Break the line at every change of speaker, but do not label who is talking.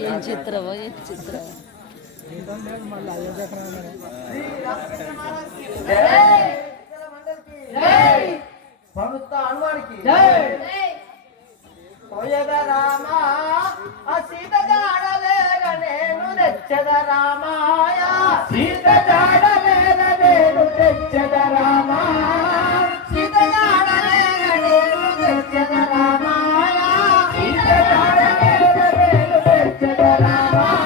ఏం చిత్రమో? ఏం చిత్రమో?
ప్రభుత్వ హనుమానికి పోయద రామ ఆ సీత జాడలేక నేను తెచ్చద రామాయ? సీత తెచ్చద